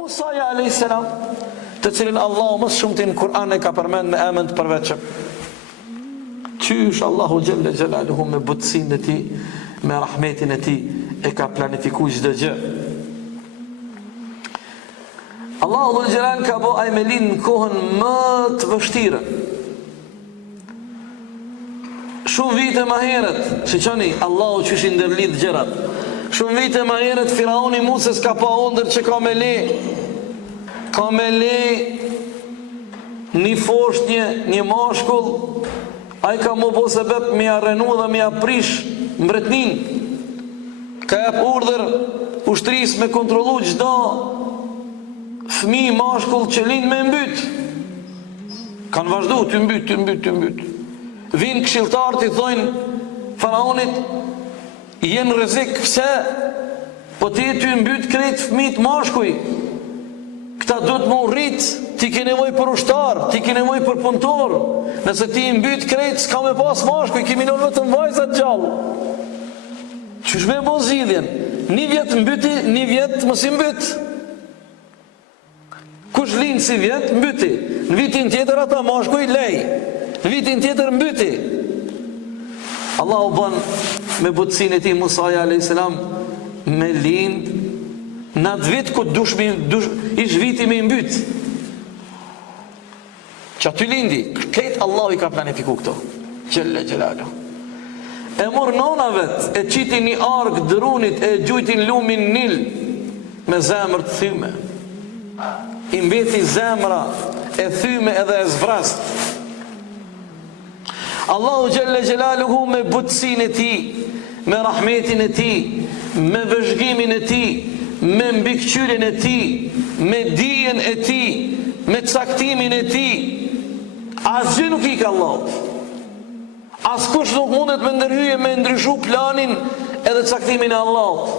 Musaja a.s. të cilin Allahu më shumë në Kur'an e ka përmend me emën të përveçëm. Qysh Allahu Gjelle Gjelaluhu me butësinë e tij, me rahmetin e tij e ka planifikuar çdo gjë. Allahu Dhul Jalal ka bo Ajmelin në kohën më të vështirë. Shumë vite më herët, shiqoni Allahu qysh i ndërlidh gjërat. Shumë vite më herët Firauni Musës ka pa ëndër që ka me le një fosht, një mashkull, ai ka më bo sebeb me ja renu dhe me ja prish mbretnin. Ka jep urdhër ushtrisë me kontrollu çdo fëmijë mashkull që lind me mbyt. Kanë vazhdu të mbyt. Vinë këshilltarët i thojnë Faraonit, jenë rrezik, pse? Po ti ty mbyt krejt fëmijët mashkuj. Këta duhet më rrit, ti ke nevojë për ushtar, ti ke nevojë për punëtor. Nëse ti mbyt krejt, s'ka me pas mashkuj, kimi non vetëm vajzat gjallë. Qysh me bo zgjidhjen? Një vjet mbyti, një vjet mos i mbyt. Kush lind si vjet, mbyti. Në vitin tjetër ata mashkuj lej. Në vitin tjetër mbyti. Allahu bën me butësinë e tij Musaja a.s. me lind në atë vit ku ish viti me mbyt. Që aty lindi, këtë Allahu i ka planifiku këto. Gjelle Gjelalu. E mor nona vet, e qiti një ark drunit, e gjujtin lumin Nil me zemër të thyme. I mbeti zemra e thyme edhe e zvrast. Allahu Gjelle Gjelaluhu me butësinë e tij, me rahmetin e tij, me vëzhgimin e tij, me mbikëqyrjen e tij, me dijen e tij, me caktimin e tij, asgjë nuk i ka Allahut. Askush nuk mundet me ndërhyje me ndryshu planin edhe caktimin e Allahut.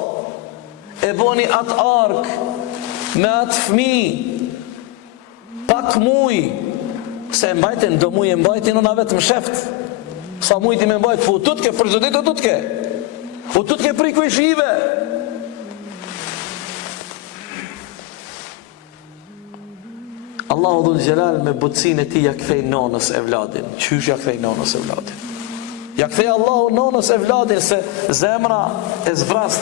E boni atë ark me atë fëmijë pak muj, se mbajten, do muj e mbajtin ona vetëm sheft. Sa mujti me mbajt, po tutke, për zëdit o tutke. O tutke priku i shive. Allahu Dhul Jalal me butësinë e tij ja kthej nonës e vladin. Qysh ja kthej nonës e vladin? Ja kthej Allahu nonës e vladin se zemra e zvrast.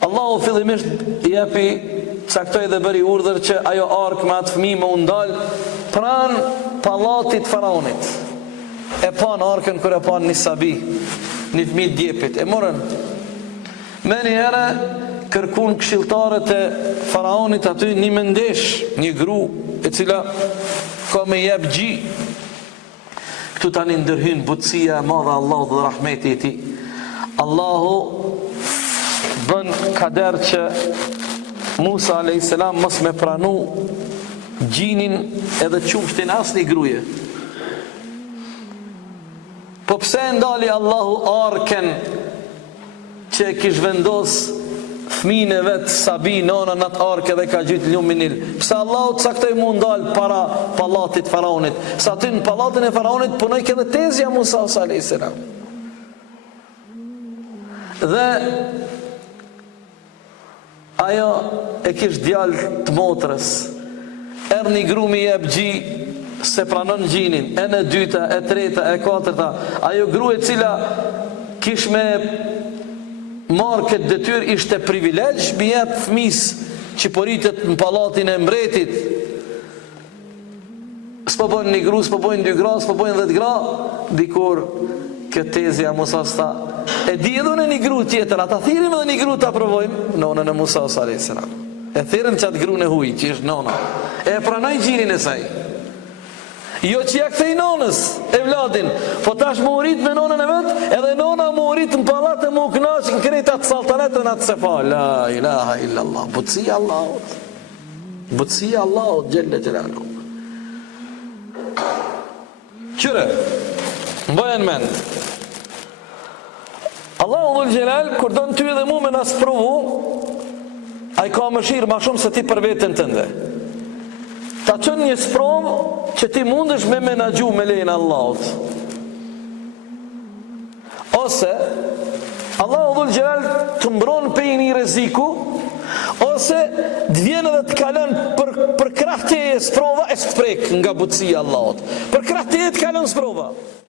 Allahu fillimisht i jepi, caktoi dhe bëri urdhër që ajo ark me atë fëmijë më u ndal pranë pallatit Faraonit. E pan arkën kur e pan një sabi, një fëmijë djepit. E morën. Me një herë kërkun këshilltarët e Faraonit aty një mendesh, një gru e cila ka me jep gji. Këtu tani ndërhyn butësia e madhe Allahu dhe rahmeti i tij. Allahu bën kader që Musa a.s. mos me pranu gjinin edhe qumshtin asni gruje. Po pse ndali Allahu arken që e kish vendos fëmijën e vet Sabi nona në atë ark edhe ka gjyt lumin Nil? Pse Allahu caktoi mu ndal para pallatit Faraonit? Sa aty në pallatin e Faraonit punoi edhe tezja Musa a.s. Dhe ajo e kish djalë të motrës. Erë një gru mi jep gji, se pranon gjinin, e në dyta, e treta, e katërta. Ajo gru e cila kish me marrë këtë detyr ishte privilegj, mi jep fëmis që poritet në palatin e mbretit. S'po bojnë një gru, s'po bojnë 2 gra, s'po bojnë 10 gra. Dikur këtë tezja Musa sta, e di edhe në një gru tjetër, ata thirim edhe një gru të aprovojmë, nonën e Musa a.s. E thirën që atë gru në huj, që ishtë nona. E pranoj gjinin e saj. Jo që ja kthej nonës e vladin, po tash më urit me nonën e vetë, edhe nona më urit në palat e më uknash në krejt atë saltanetën atë se fa. La ilaha illallah. Butësia Allahut. Butësia Allahut, Gjelle Gjelalu. Qyre, mbëjen mend. Allahu Dhul Jalal, kur don ty edhe mu me nas provu, a i ka mëshirë ma shumë se ti për vetën tënde. Ta qënë një sprov që ti mundesh me menagju me lejnë Allahut. Ose Allahu Dhul Jalal të mbron pe një reziku ose të vjen edhe të kalon për krah teje sprova e s'prek nga butësia e Allahut. Për krah teje të kalon sprova.